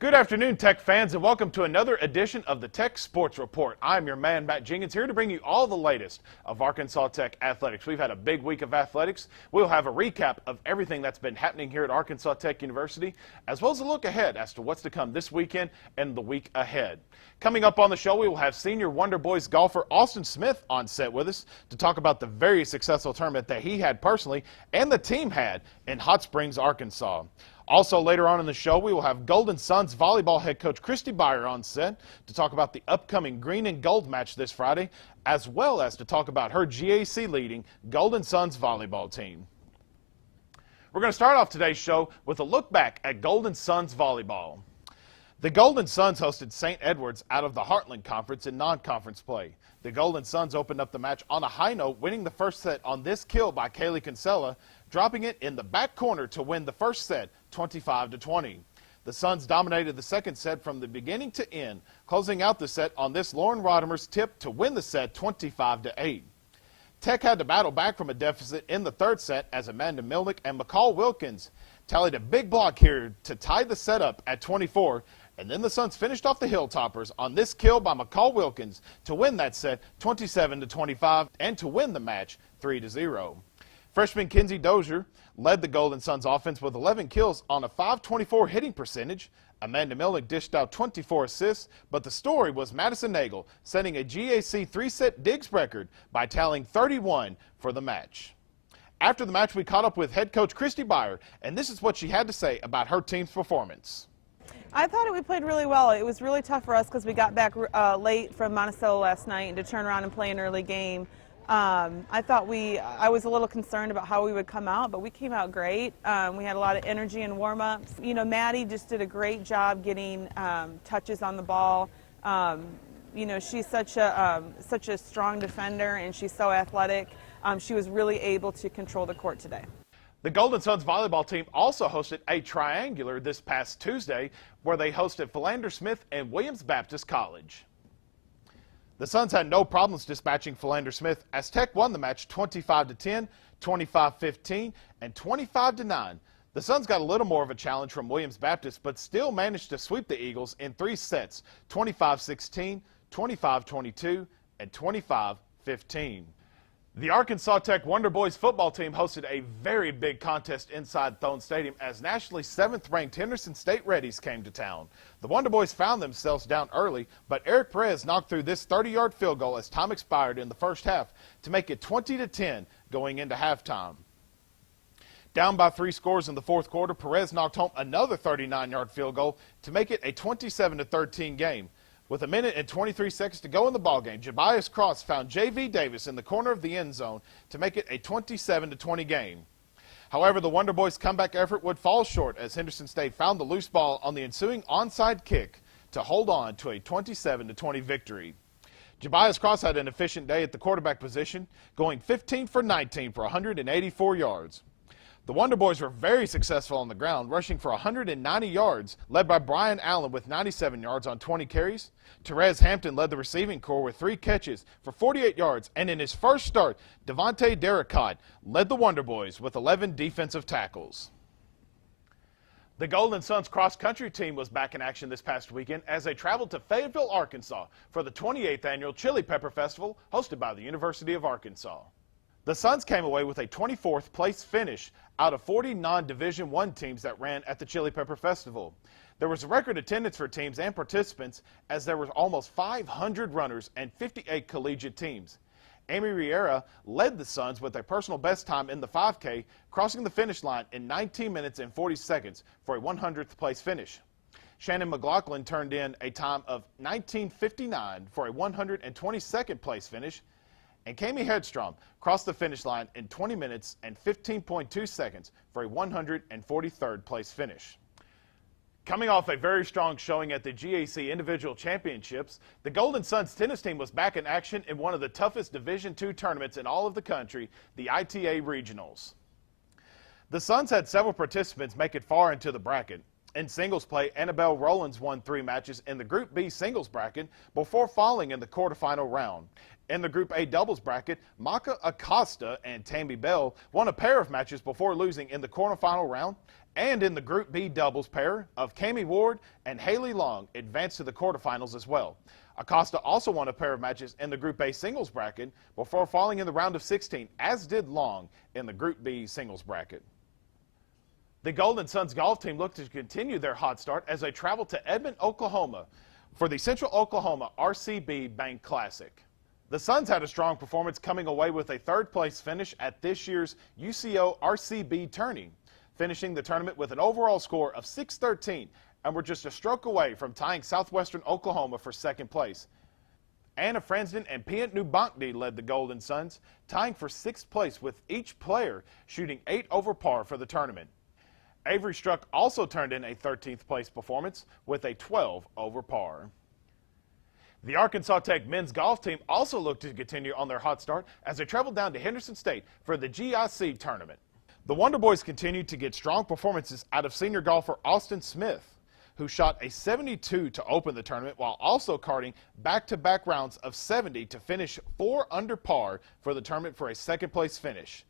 Good afternoon, Tech fans, and welcome to another edition of the Tech Sports Report. I'm your man, Matt Jenkins, here to bring you all the latest of Arkansas Tech athletics. We've had a big week of athletics. We'll have a recap of everything that's been happening here at Arkansas Tech University, as well as a look ahead as to what's to come this weekend and the week ahead. Coming up on the show, we will have senior Wonder Boys golfer Austin Smith on set with us to talk about the very successful tournament that he had personally and the team had in Hot Springs, Arkansas. Also, later on in the show, we will have Golden Suns volleyball head coach Kristy Bayer on set to talk about the upcoming green and gold match this Friday, as well as to talk about her GAC leading Golden Suns volleyball team. We're going to start off today's show with a look back at Golden Suns volleyball. The Golden Suns hosted St. Edwards out of the Heartland Conference in non-conference play. The Golden Suns opened up the match on a high note, winning the first set on this kill by Kaylee Kinsella, dropping it in the back corner to win the first set 25-20. The Suns dominated the second set from the beginning to end, closing out the set on this Lauren Rodimer's tip to win the set 25-8. Tech had to battle back from a deficit in the third set as Amanda Milnick and McCall Wilkins tallied a big block here to tie the set up at 24, and then the Suns finished off the Hilltoppers on this kill by McCall Wilkins to win that set 27-25 and to win the match 3-0. Freshman Kenzie Dozier led the Golden Suns offense with 11 kills on a .524 hitting percentage. Amanda Milnick dished out 24 assists, but the story was Madison Nagel setting a GAC three-set digs record by tallying 31 for the match. After the match, we caught up with head coach Kristy Bayer, and this is what she had to say about her team's performance. I thought we played really well. It was really tough for us because we got back late from Monticello last night and to turn around and play an early game. I was a little concerned about how we would come out, but we came out great. We had a lot of energy in warm-ups. You know, Maddie just did a great job getting touches on the ball. You know, she's such a strong defender, and she's so athletic. She was really able to control the court today. The Golden Suns volleyball team also hosted a triangular this past Tuesday where they hosted Philander Smith and Williams Baptist College. The Suns had no problems dispatching Philander Smith as Tech won the match 25-10, 25-15, and 25-9. The Suns got a little more of a challenge from Williams Baptist, but still managed to sweep the Eagles in three sets, 25-16, 25-22, and 25-15. The Arkansas Tech Wonder Boys football team hosted a very big contest inside Thone Stadium as nationally 7th-ranked Henderson State Reddies came to town. The Wonder Boys found themselves down early, but Eric Perez knocked through this 30-yard field goal as time expired in the first half to make it 20-10 going into halftime. Down by 3 scores in the fourth quarter, Perez knocked home another 39-yard field goal to make it a 27-13 game. With 1 minute and 23 seconds to go in the ballgame, Jebias Cross found J.V. Davis in the corner of the end zone to make it a 27-20 game. However, the Wonder Boys' comeback effort would fall short as Henderson State found the loose ball on the ensuing onside kick to hold on to a 27-20 victory. Jebias Cross had an efficient day at the quarterback position, going 15 for 19 for 184 yards. The Wonder Boys were very successful on the ground, rushing for 190 yards, led by Brian Allen with 97 yards on 20 carries. Therese Hampton led the receiving corps with 3 catches for 48 yards, and in his first start, Devontae Derricott led the Wonder Boys with 11 defensive tackles. The Golden Suns cross-country team was back in action this past weekend as they traveled to Fayetteville, Arkansas for the 28th annual Chili Pepper Festival hosted by the University of Arkansas. The Suns came away with a 24th place finish out of 40 non-Division I teams that ran at the Chili Pepper Festival. There was a record attendance for teams and participants as there were almost 500 runners and 58 collegiate teams. Amy Riera led the Suns with a personal best time in the 5K, crossing the finish line in 19 minutes and 40 seconds for a 100th place finish. Shannon McLaughlin turned in a time of 19:59 for a 122nd place finish, and Kami Hedstrom crossed the finish line in 20 minutes and 15.2 seconds for a 143rd place finish. Coming off a very strong showing at the GAC Individual Championships, the Golden Suns tennis team was back in action in one of the toughest Division II tournaments in all of the country, the ITA Regionals. The Suns had several participants make it far into the bracket. In singles play, Annabelle Rollins won 3 matches in the Group B singles bracket before falling in the quarterfinal round. In the Group A doubles bracket, Maka Acosta and Tammy Bell won a pair of matches before losing in the quarterfinal round, And in the Group B doubles pair of Cami Ward and Haley Long advanced to the quarterfinals as well. Acosta also won a pair of matches in the Group A singles bracket before falling in the round of 16, as did Long in the Group B singles bracket. The Golden Suns golf team looked to continue their hot start as they traveled to Edmond, Oklahoma for the Central Oklahoma RCB Bank Classic. The Suns had a strong performance, coming away with a third-place finish at this year's UCO RCB tourney, finishing the tournament with an overall score of 613, and were just a stroke away from tying Southwestern Oklahoma for second place. Anna Fransden and Piet Nubankdi led the Golden Suns, tying for sixth place with each player shooting 8 over par for the tournament. Avery Struck also turned in a 13th place performance with a 12 over par. The Arkansas Tech men's golf team also looked to continue on their hot start as they traveled down to Henderson State for the GIC tournament. The Wonder Boys continued to get strong performances out of senior golfer Austin Smith, who shot a 72 to open the tournament while also carding back-to-back rounds of 70 to finish 4 under par for the tournament for a second-place finish.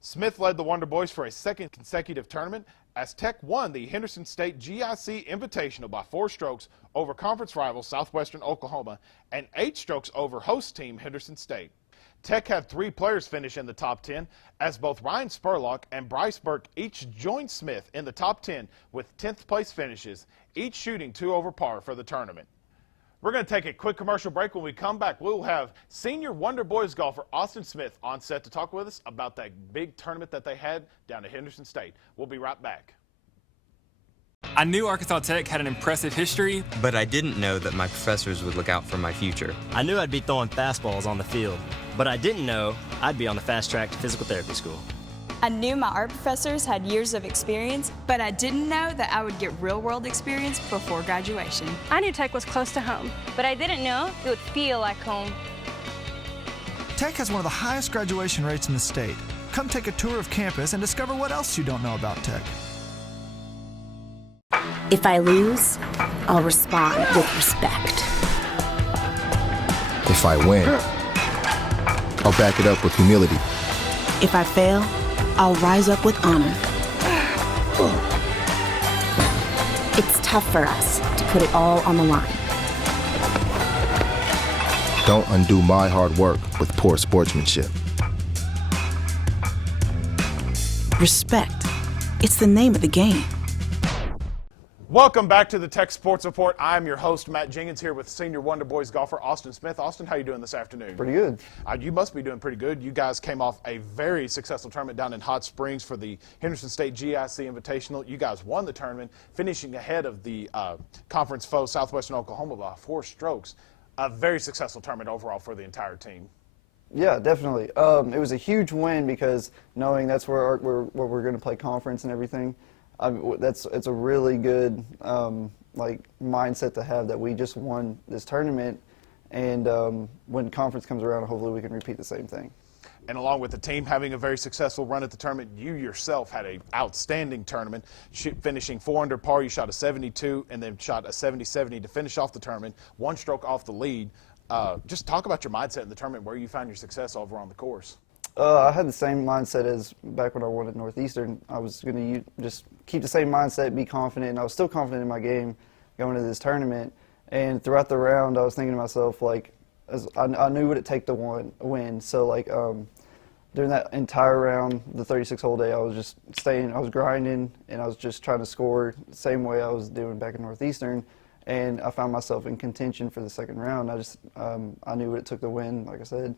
Smith led the Wonder Boys for a second consecutive tournament as Tech won the Henderson State GIC Invitational by 4 strokes over conference rival Southwestern Oklahoma and 8 strokes over host team Henderson State. Tech had 3 players finish in the top 10 as both Ryan Spurlock and Bryce Burke each joined Smith in the top 10 with 10th place finishes, each shooting 2 over par for the tournament. We're going to take a quick commercial break. When we come back, we'll have senior Wonder Boys golfer Austin Smith on set to talk with us about that big tournament that they had down at Henderson State. We'll be right back. I knew Arkansas Tech had an impressive history, but I didn't know that my professors would look out for my future. I knew I'd be throwing fastballs on the field, but I didn't know I'd be on the fast track to physical therapy school. I knew my art professors had years of experience, but I didn't know that I would get real-world experience before graduation. I knew Tech was close to home, but I didn't know it would feel like home. Tech has one of the highest graduation rates in the state. Come take a tour of campus and discover what else you don't know about Tech. If I lose, I'll respond with respect. If I win, I'll back it up with humility. If I fail, I'll rise up with honor. It's tough for us to put it all on the line. Don't undo my hard work with poor sportsmanship. Respect. It's the name of the game. Welcome back to the Tech Sports Report. I'm your host, Matt Jenkins, here with senior Wonder Boys golfer Austin Smith. Austin, how are you doing this afternoon? Pretty good. You must be doing pretty good. You guys came off a very successful tournament down in Hot Springs for the Henderson State GIC Invitational. You guys won the tournament, finishing ahead of the conference foe Southwestern Oklahoma by 4 strokes. A very successful tournament overall for the entire team. Yeah, definitely. It was a huge win because knowing that's where we're going to play conference and everything. It's a really good mindset to have that we just won this tournament, and when conference comes around, hopefully we can repeat the same thing. And along with the team having a very successful run at the tournament, you yourself had an outstanding tournament, finishing 4 under par. You shot a 72 and then shot a 70-70 to finish off the tournament, 1 stroke off the lead. Just talk about your mindset in the tournament, where you found your success over on the course. I had the same mindset as back when I won at Northeastern. I was going to just keep the same mindset, be confident, and I was still confident in my game going into this tournament. And throughout the round, I was thinking to myself, I knew what it take to win. So, during that entire round, the 36-hole day, I was just I was grinding, and I was just trying to score the same way I was doing back at Northeastern. And I found myself in contention for the second round. I knew what it took to win, like I said.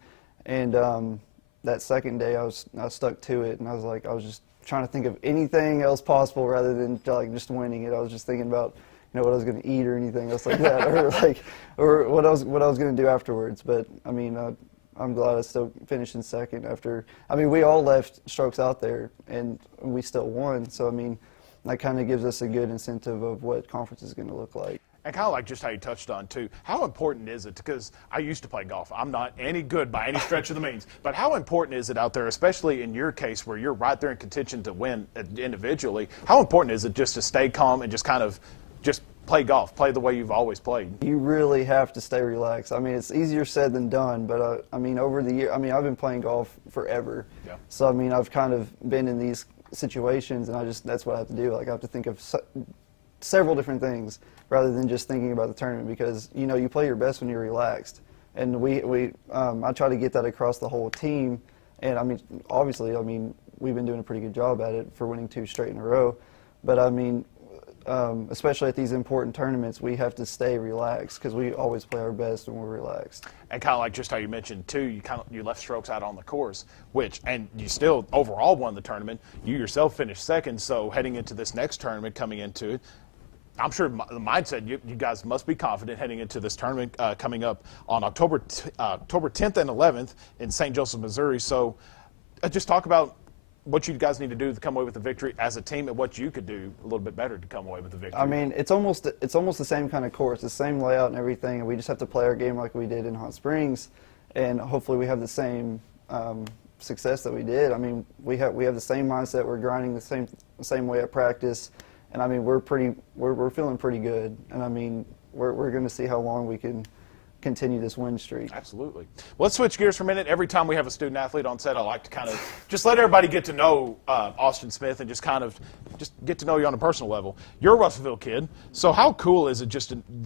And that second day, I stuck to it, and I was just trying to think of anything else possible rather than just winning it. I was just thinking about what I was going to eat or anything else like that, or what I was going to do afterwards. But I mean, I'm glad I still finished in second after. I mean, we all left strokes out there, and we still won. So I mean, that kind of gives us a good incentive of what conference is going to look like. And kind of like just how you touched on, too, how important is it, because I used to play golf. I'm not any good by any stretch of the means, but how important is it out there, especially in your case where you're right there in contention to win individually, how important is it just to stay calm and just kind of just play golf, play the way you've always played? You really have to stay relaxed. I mean, it's easier said than done, but I mean, over the year, I mean, I've been playing golf forever. Yeah. So, I mean, I've kind of been in these situations, and that's what I have to do. Like I have to think of several different things rather than just thinking about the tournament, because you play your best when you're relaxed, and I try to get that across the whole team. And I mean, obviously, we've been doing a pretty good job at it for winning 2 straight in a row, but I mean, especially at these important tournaments, we have to stay relaxed because we always play our best when we're relaxed. And kind of like just how you mentioned too, you left strokes out on the course, and you still overall won the tournament. You yourself finished second, so heading into this next tournament, coming into it, I'm sure the mindset, you guys must be confident heading into this tournament coming up on October 10th and 11th in St. Joseph, Missouri. So just talk about what you guys need to do to come away with the victory as a team, and what you could do a little bit better to come away with the victory. I mean, it's almost the same kind of course, the same layout and everything, and we just have to play our game like we did in Hot Springs, and hopefully we have the same success that we did. I mean, we have the same mindset. We're grinding the same way at practice, and I mean, we're feeling pretty good, and I mean, we're going to see how long we can continue this win streak. Absolutely. Well, let's switch gears for a minute. Every time we have a student athlete on set, I like to kind of just let everybody get to know Austin Smith and just get to know you on a personal level. You're a Russellville kid, so how cool is it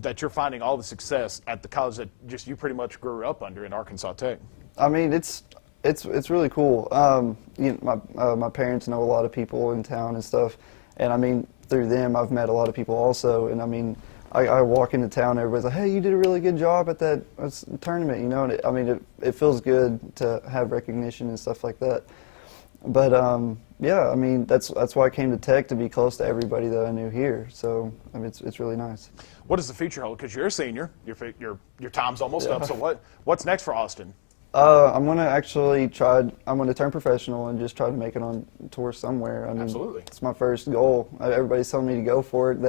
that you're finding all the success at the college that you pretty much grew up under in Arkansas Tech? I mean, it's really cool. My parents know a lot of people in town and stuff, and I mean, through them, I've met a lot of people also, and I mean, I walk into town, everybody's like, hey, you did a really good job at that tournament, and I mean, it feels good to have recognition and stuff like that. But, yeah, I mean, that's why I came to Tech, to be close to everybody that I knew here. So, I mean, it's really nice. What does the future hold? Because you're a senior, your time's almost up, so what's next for Austin? I'm going to actually I'm going to turn professional and just try to make it on tour somewhere. I mean, absolutely. It's my first goal. Everybody's telling me to go for it.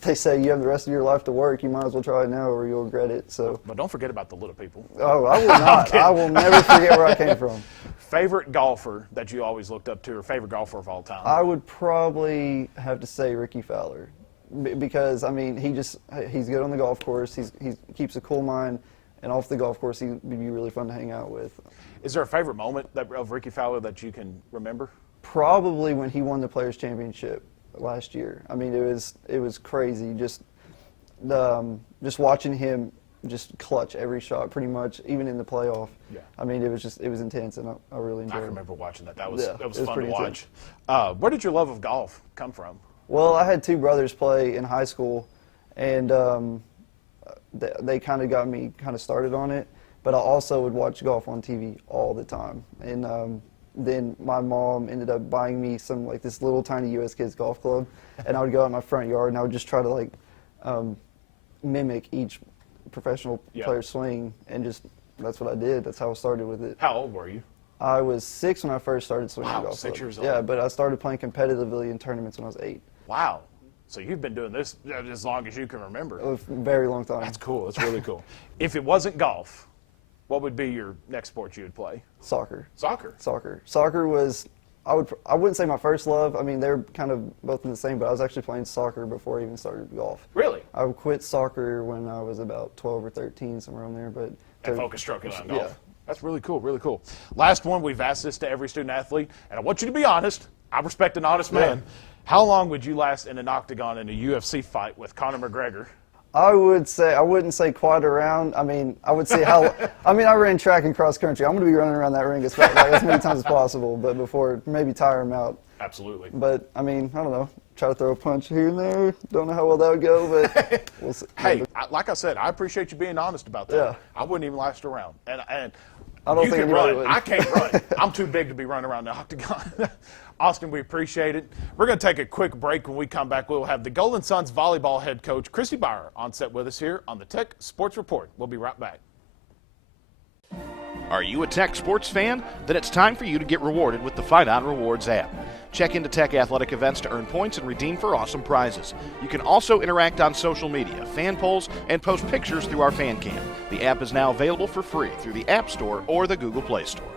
They say you have the rest of your life to work. You might as well try it now or you'll regret it. So. But don't forget about the little people. Oh, I will not. I will never forget where I came from. Favorite golfer that you always looked up to, or favorite golfer of all time? I would probably have to say Ricky Fowler, because, I mean, he's good on the golf course. He keeps a cool mind. And off the golf course, he'd be really fun to hang out with. Is there a favorite moment of Ricky Fowler that you can remember? Probably when he won the Players' Championship last year. I mean, it was crazy. Just watching him just clutch every shot, pretty much, even in the playoff. Yeah. I mean, it was intense, and I really enjoyed it. I remember watching that. That was fun to watch. Where did your love of golf come from? Well, I had 2 brothers play in high school, and they kind of got me started on it, but I also would watch golf on TV all the time. And then my mom ended up buying me this little tiny U.S. Kids golf club, and I would go out in my front yard and I would just try to mimic each professional player's swing, and that's what I did. That's how I started with it. How old were you? I was 6 when I first started swinging golf. 6 years old. Yeah, but I started playing competitively in tournaments when I was 8. Wow. So you've been doing this as long as you can remember. A very long time. That's cool. That's really cool. If it wasn't golf, what would be your next sport you would play? Soccer. Soccer? Soccer. Soccer was, I wouldn't say my first love. I mean, they're kind of both in the same, but I was actually playing soccer before I even started golf. Really? I quit soccer when I was about 12 or 13, somewhere on there. And focus stroking on golf. Yeah. That's really cool, really cool. Last one, we've asked this to every student athlete, and I want you to be honest. I respect an honest man. How long would you last in an octagon in a UFC fight with Conor McGregor? I wouldn't say quite around. I mean, I would say I ran track and cross country. I'm going to be running around that ring as many times as possible, but before maybe tire him out. Absolutely. But, I mean, I don't know. Try to throw a punch here and there. Don't know how well that would go, but we'll see. Hey, like I said, I appreciate you being honest about that. Yeah. I wouldn't even last around. And I don't think anybody would. I can't run. I'm too big to be running around the octagon. Austin, we appreciate it. We're going to take a quick break. When we come back, we'll have the Golden Suns volleyball head coach, Kristy Bayer, on set with us here on the Tech Sports Report. We'll be right back. Are you a Tech sports fan? Then it's time for you to get rewarded with the Fight On Rewards app. Check into Tech athletic events to earn points and redeem for awesome prizes. You can also interact on social media, fan polls, and post pictures through our fan cam. The app is now available for free through the App Store or the Google Play Store.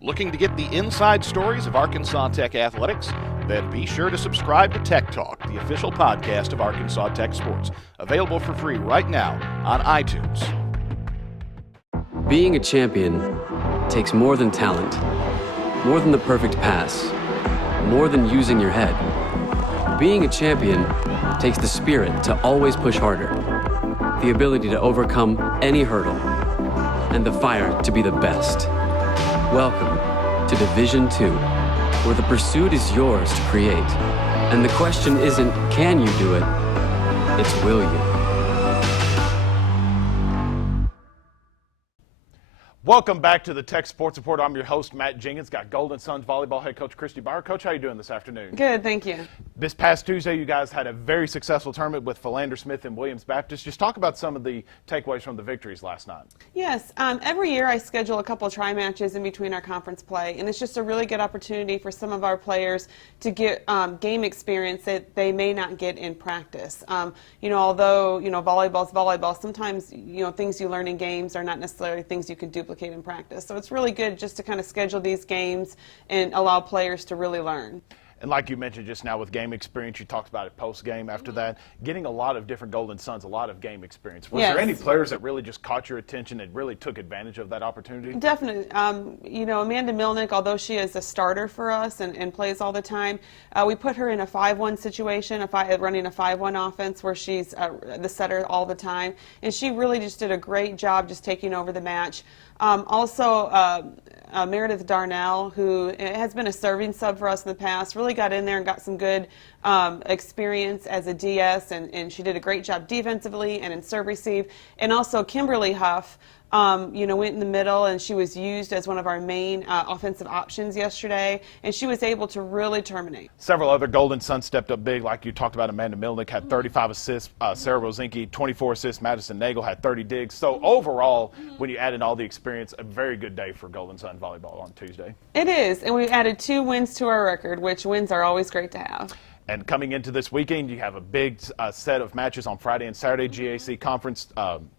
Looking to get the inside stories of Arkansas Tech athletics? Then be sure to subscribe to Tech Talk, the official podcast of Arkansas Tech Sports. Available for free right now on iTunes. Being a champion takes more than talent, more than the perfect pass, more than using your head. Being a champion takes the spirit to always push harder, the ability to overcome any hurdle, and the fire to be the best. Welcome to Division II, where the pursuit is yours to create. And the question isn't, can you do it? It's, will you? Welcome back to the Tech Sports Report. I'm your host, Matt Jenkins. Got Golden Suns volleyball head coach Kristy Bayer. Coach, how are you doing this afternoon? Good, thank you. This past Tuesday, you guys had a very successful tournament with Philander Smith and Williams Baptist. Just talk about some of the takeaways from the victories last night. Yes, every year I schedule a couple of tri-matches in between our conference play, and it's just a really good opportunity for some of our players to get game experience that they may not get in practice. Although volleyball's volleyball, sometimes things you learn in games are not necessarily things you can duplicate in practice. So it's really good just to kind of schedule these games and allow players to really learn. And like you mentioned just now with game experience, you talked about it post-game after that, getting a lot of different Golden Suns, a lot of game experience. Was there any players that really just caught your attention and really took advantage of that opportunity? Definitely. Amanda Milnick, although she is a starter for us and plays all the time, we put her in a 5-1 situation, running a 5-1 offense where she's the setter all the time. And she really just did a great job just taking over the match. Meredith Darnell, who has been a serving sub for us in the past, really got in there and got some good experience as a DS, and she did a great job defensively and in serve receive. And also Kimberly Huff, went in the middle, and she was used as one of our main offensive options yesterday, and she was able to really terminate. Several other Golden Suns stepped up big, like you talked about. Amanda Milnick had 35 assists, Sarah Rosinski 24 assists, Madison Nagel had 30 digs. So overall, when you add in all the experience, a very good day for Golden Sun volleyball on Tuesday. It is, and we added 2 wins to our record, which wins are always great to have. And coming into this weekend, you have a big set of matches on Friday and Saturday. GAC conference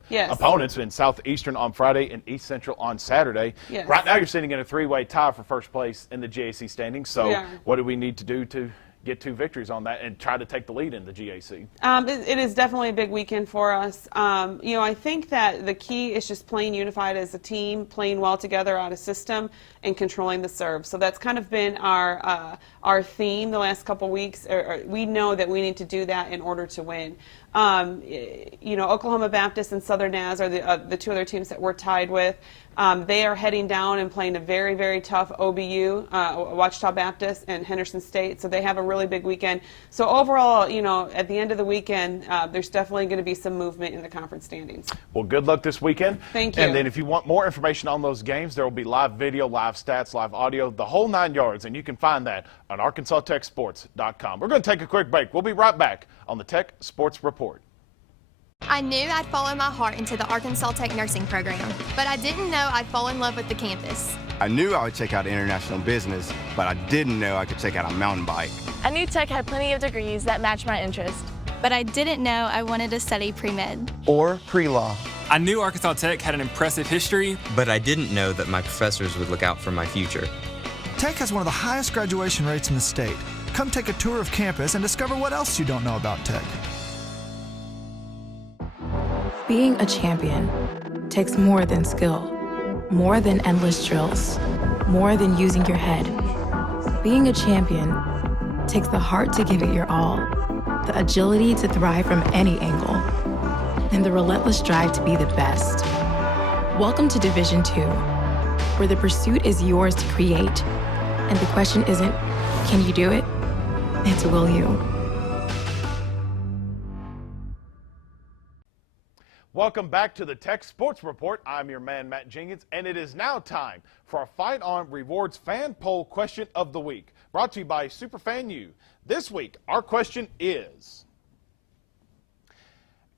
opponents in Southeastern on Friday and East Central on Saturday. Yes. Right now, you're sitting in a 3-way tie for first place in the GAC standings. So what do we need to do to get 2 victories on that and try to take the lead in the GAC? It is definitely a big weekend for us. I think that the key is just playing unified as a team, playing well together out of system, and controlling the serve. So that's kind of been our theme the last couple weeks. We know that we need to do that in order to win. Oklahoma Baptist and Southern Naz are the 2 other teams that we're tied with. They are heading down and playing a very, very tough OBU, Ouachita Baptist and Henderson State, so they have a really big weekend. So overall, at the end of the weekend, there's definitely going to be some movement in the conference standings. Well, good luck this weekend. Thank you. And then if you want more information on those games, there will be live video, live stats, live audio, the whole 9 yards, and you can find that on ArkansasTechSports.com. We're going to take a quick break. We'll be right back on the Tech Sports Report. I knew I'd follow my heart into the Arkansas Tech nursing program, but I didn't know I'd fall in love with the campus. I knew I would check out international business, but I didn't know I could check out a mountain bike. I knew Tech had plenty of degrees that matched my interest. But I didn't know I wanted to study pre-med. Or pre-law. I knew Arkansas Tech had an impressive history, but I didn't know that my professors would look out for my future. Tech has one of the highest graduation rates in the state. Come take a tour of campus and discover what else you don't know about Tech. Being a champion takes more than skill, more than endless drills, more than using your head. Being a champion takes the heart to give it your all, the agility to thrive from any angle, and the relentless drive to be the best. Welcome to Division II, where the pursuit is yours to create, and the question isn't, can you do it? It's, will you? Welcome back to the Tech Sports Report. I'm your man, Matt Jenkins, and it is now time for our Fight On Rewards Fan Poll Question of the Week, brought to you by Superfan U. This week, our question is,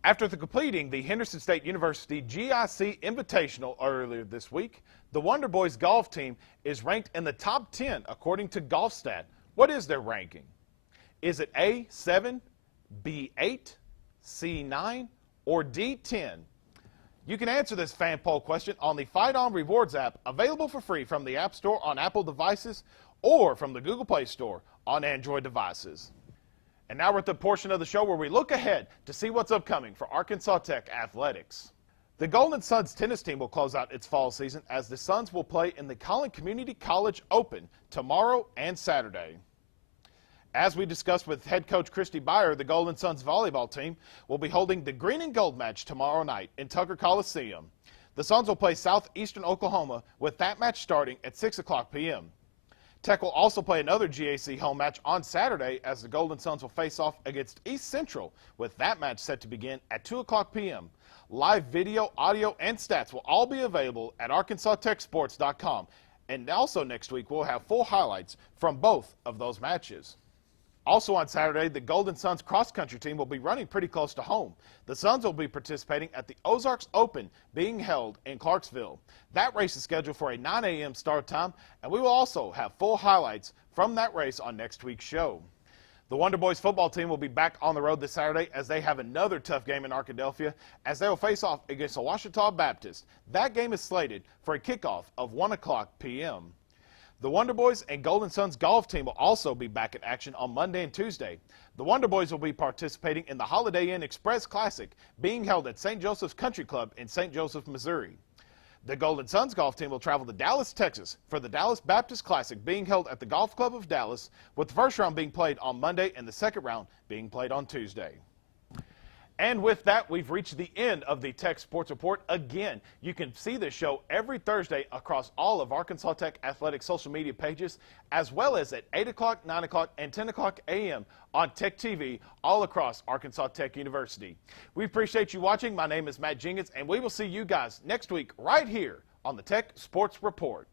after completing the Henderson State University GIC Invitational earlier this week, the Wonder Boys golf team is ranked in the top 10 according to GolfStat. What is their ranking? Is it A, 7, B, 8, C, 9, or D10? You can answer this fan poll question on the Fight On Rewards app, available for free from the App Store on Apple devices or from the Google Play Store on Android devices. And now we're at the portion of the show where we look ahead to see what's upcoming for Arkansas Tech athletics. The Golden Suns tennis team will close out its fall season as the Suns will play in the Collin Community College Open tomorrow and Saturday. As we discussed with head coach Kristy Bayer, the Golden Suns volleyball team will be holding the Green and Gold match tomorrow night in Tucker Coliseum. The Suns will play Southeastern Oklahoma, with that match starting at 6 o'clock p.m. Tech will also play another GAC home match on Saturday as the Golden Suns will face off against East Central, with that match set to begin at 2 o'clock p.m. Live video, audio, and stats will all be available at ArkansasTechSports.com. And also next week, we'll have full highlights from both of those matches. Also on Saturday, the Golden Suns cross-country team will be running pretty close to home. The Suns will be participating at the Ozarks Open being held in Clarksville. That race is scheduled for a 9 a.m. start time, and we will also have full highlights from that race on next week's show. The Wonder Boys football team will be back on the road this Saturday as they have another tough game in Arkadelphia as they will face off against the Ouachita Baptist. That game is slated for a kickoff of 1 o'clock p.m. The Wonder Boys and Golden Suns golf team will also be back in action on Monday and Tuesday. The Wonder Boys will be participating in the Holiday Inn Express Classic being held at St. Joseph's Country Club in St. Joseph, Missouri. The Golden Suns golf team will travel to Dallas, Texas for the Dallas Baptist Classic being held at the Golf Club of Dallas, with the first round being played on Monday and the second round being played on Tuesday. And with that, we've reached the end of the Tech Sports Report. Again, you can see this show every Thursday across all of Arkansas Tech Athletic social media pages, as well as at 8 o'clock, 9 o'clock, and 10 o'clock a.m. on Tech TV all across Arkansas Tech University. We appreciate you watching. My name is Matt Jenkins, and we will see you guys next week right here on the Tech Sports Report.